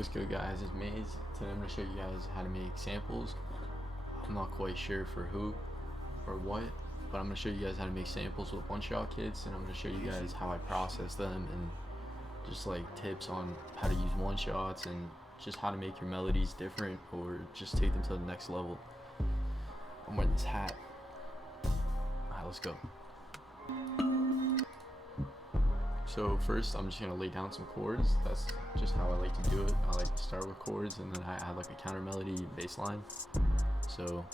What's good, guys? It's Mayze. Today I'm going to show you guys how to make samples. I'm not quite sure for who or what, but I'm going to show you guys how to make samples with one-shot kits, and I'm going to show you guys how I process them and just like tips on how to use one-shots and just how to make your melodies different or just take them to the next level. I'm wearing this hat. Alright, let's go. So first I'm just going to lay down some chords. That's just how I like to do it. I like to start with chords and then I add like a counter melody bass line. So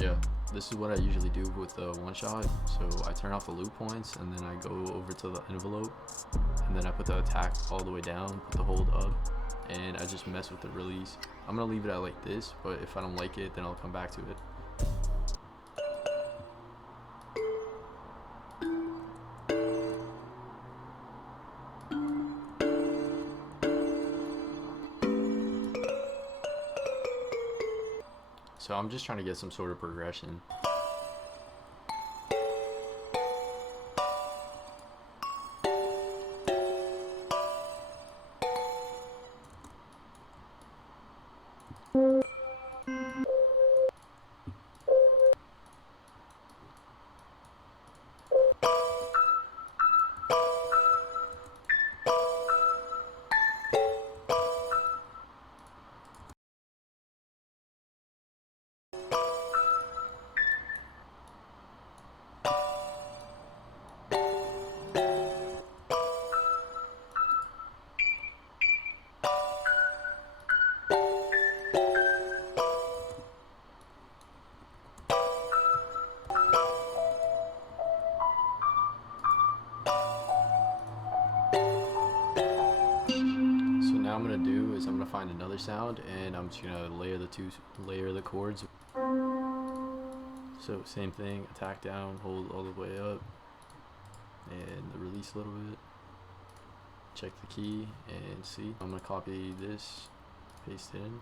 yeah, this is what I usually do with the one shot. So I turn off the loop points and then I go over to the envelope and then I put the attack all the way down, put the hold up, and I just mess with the release. I'm going to leave it at like this, but if I don't like it, then I'll come back to it. So I'm just trying to get some sort of progression. Now I'm gonna do is I'm gonna find another sound and I'm just gonna layer the chords. So same thing, attack down, hold all the way up, and the release a little bit. Check the key and see. I'm gonna copy this, paste it in.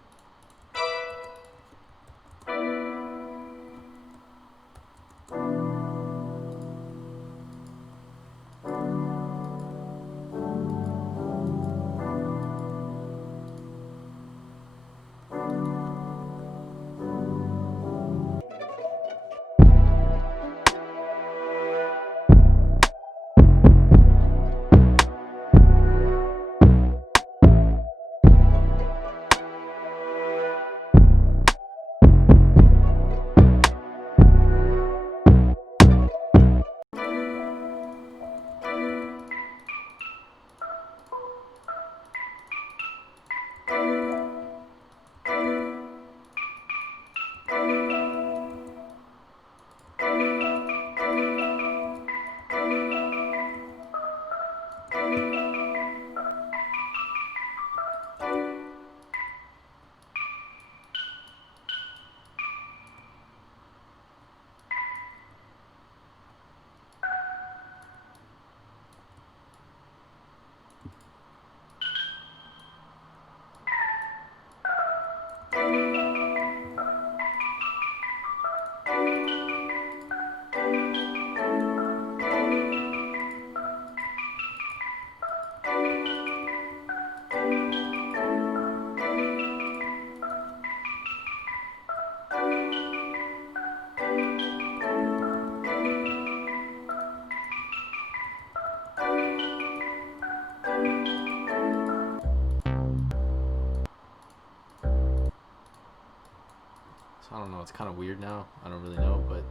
So I don't know, it's kind of weird now. I don't really know, but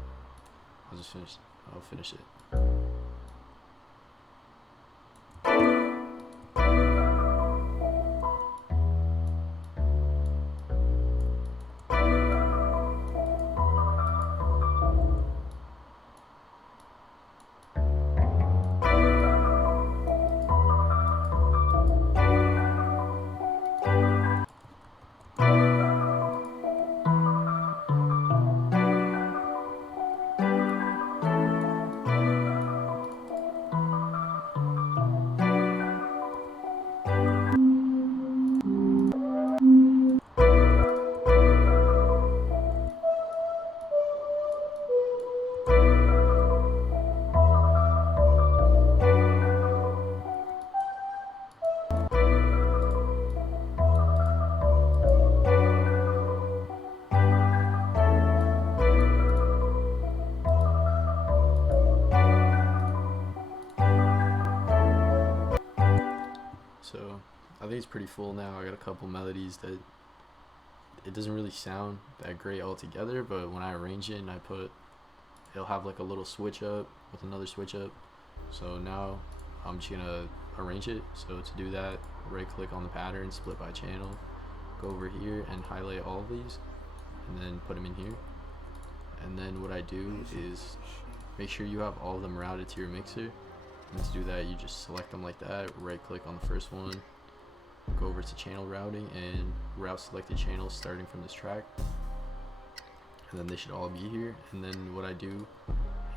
I'll finish it. So I think it's pretty full now. I got a couple melodies that it doesn't really sound that great altogether, but when I arrange it and I put, it'll have like a little switch up with another switch up. So now I'm just gonna arrange it. So to do that, right click on the pattern, split by channel, go over here and highlight all of these and then put them in here. And then what I do is make sure you have all of them routed to your mixer. And to do that, you just select them like that, right click on the first one, go over to channel routing and route selected channels starting from this track. And then they should all be here. And then what I do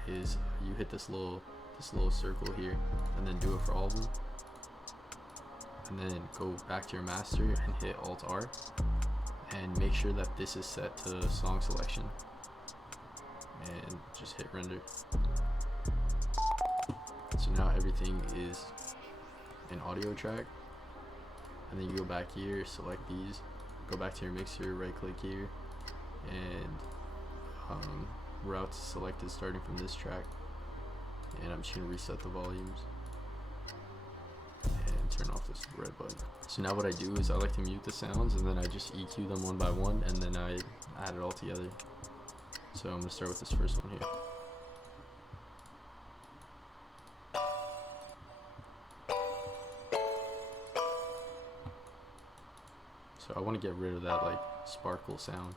is you hit this little circle here and then do it for all of them. And then go back to your master and hit Alt R and make sure that this is set to song selection and just hit render. So now everything is an audio track, and then you go back here, select these, go back to your mixer, right click here and route selected starting from this track, and I'm just going to reset the volumes and turn off this red button. So now what I do is I like to mute the sounds and then I just EQ them one by one and then I add it all together. So I'm going to start with this first one here. So I want to get rid of that like sparkle sound.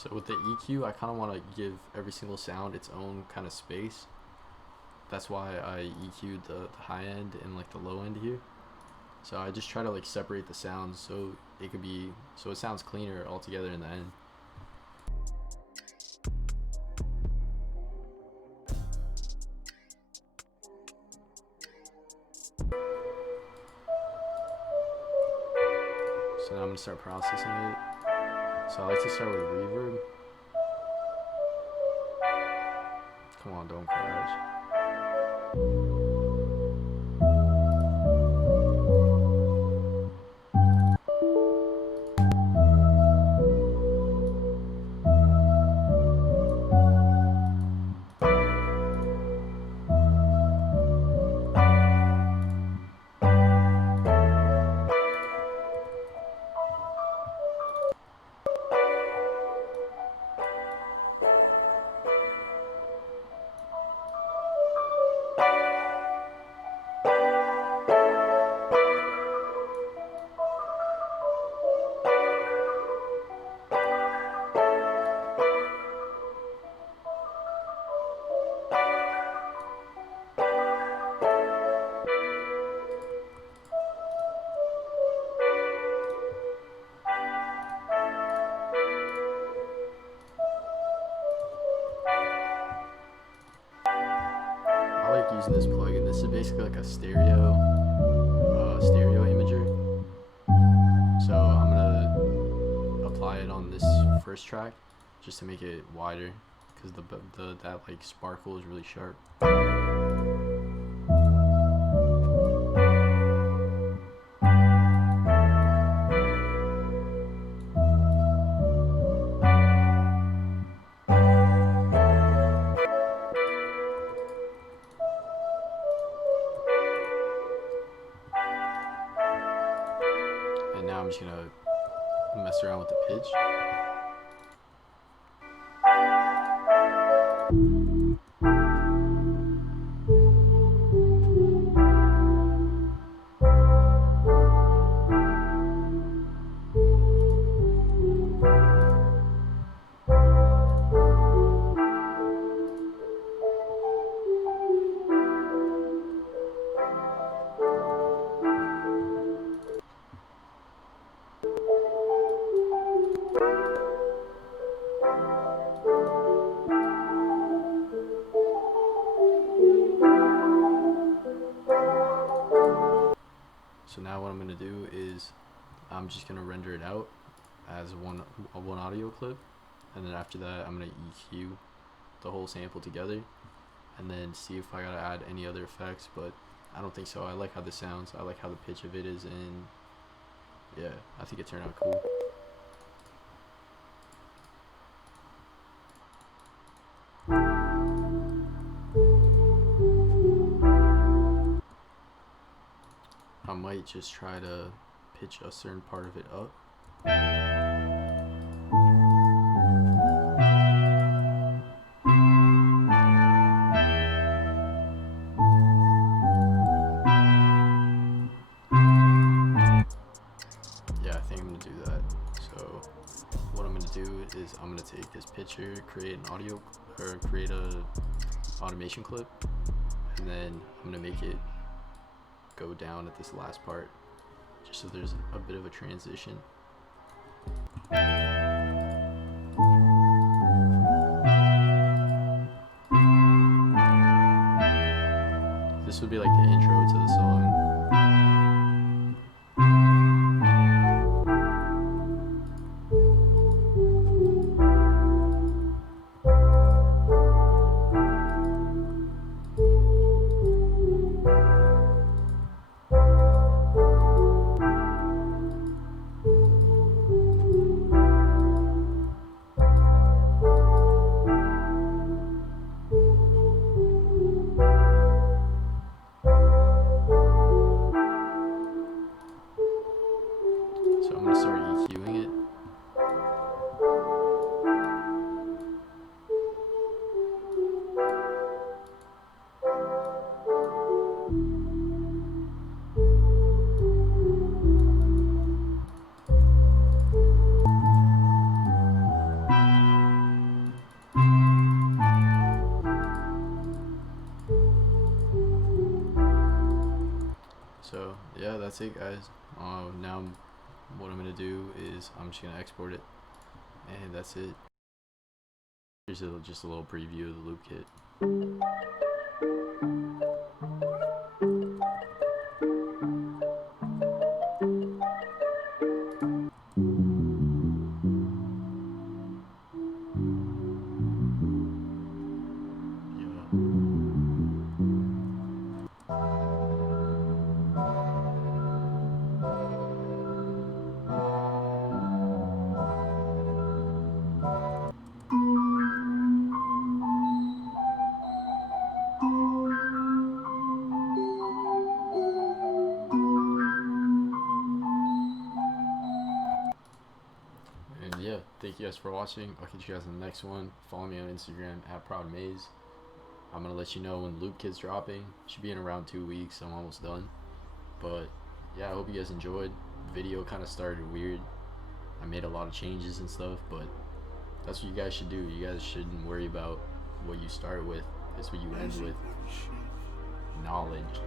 So with the EQ, I kind of want to give every single sound its own kind of space. That's why I EQ'd the high end and like the low end here. So I just try to like separate the sounds so it could be, so it sounds cleaner altogether in the end. So now I'm gonna start processing it. So I like to start with reverb. Come on, don't crash. I like using this plugin. This is basically like a stereo imager. So I'm gonna apply it on this first track just to make it wider because that like sparkle is really sharp. And now I'm just gonna mess around with the pitch. So now what I'm gonna do is I'm just gonna render it out as one audio clip, and then after that I'm gonna EQ the whole sample together, and then see if I gotta add any other effects. But I don't think so. I like how this sounds. I like how the pitch of it is, and yeah, I think it turned out cool. I might just try to pitch a certain part of it up. Yeah, I think I'm gonna do that. So what I'm gonna do is I'm gonna take this picture, create an audio, or create a automation clip, and then I'm gonna make it go down at this last part, just so there's a bit of a transition. This would be like the intro to the song. So I'm gonna start EQing it. So yeah, that's it, guys. Now what I'm gonna do is I'm just gonna export it, and that's it. Here's just a little preview of the loop kit. And yeah, thank you guys for watching. I'll catch you guys in the next one. Follow me on Instagram at ProudMayze. I'm gonna let you know when Loop Kit's dropping. Should be in around 2 weeks. I'm almost done. But yeah, I hope you guys enjoyed. The video kind of started weird. I made a lot of changes and stuff, but that's what you guys should do. You guys shouldn't worry about what you start with. It's what you end with. Knowledge.